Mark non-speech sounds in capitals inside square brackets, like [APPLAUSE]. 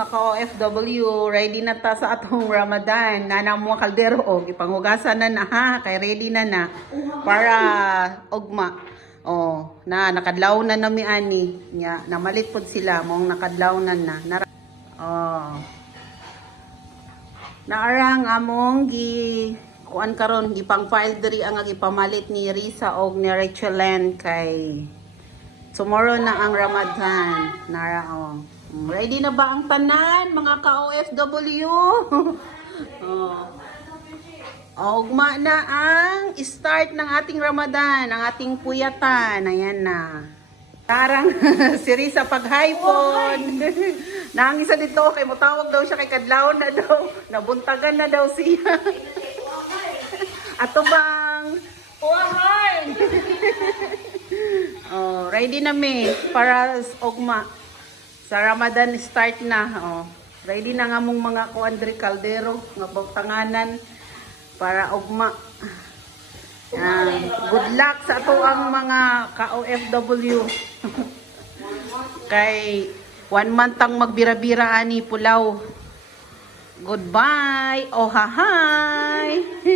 mga ka-OFW, ready na ta sa atong Ramadan. Nana mo kaldero og ipanghugasan na na ha, kay ready na na para ugma. Oh, na nakadlaw na nami ani. Nya, namalit pod sila mong nakadlaw na na. Nara- oh. Naarang among gi kuan karon gipang file diri ang gipamalit ni Risa og ni Rachelen kay tomorrow na ang Ramadan. Nara oh. Ready na ba ang tanan mga ka-OFW? [LAUGHS] oh. Ugma na ang start ng ating Ramadan, ang ating puyatan. Ayan na. Parang [LAUGHS] si Risa pag-hypon. [LAUGHS] Nang isa dito kay mutawag daw siya kay Kadlaw na daw. Nabuntagan na daw siya. Ato bang Uwahan! Oh, ready na mi para sa ugma. Sa Ramadan start na. Oh. Ready na nga mong mga kuandri kaldero, nga bautanganan para ugma. Yan. Good luck sa ato ang mga ka-OFW. [LAUGHS] Kay one month ang magbira-bira ani pulaw. Goodbye. Oh, hi. [LAUGHS]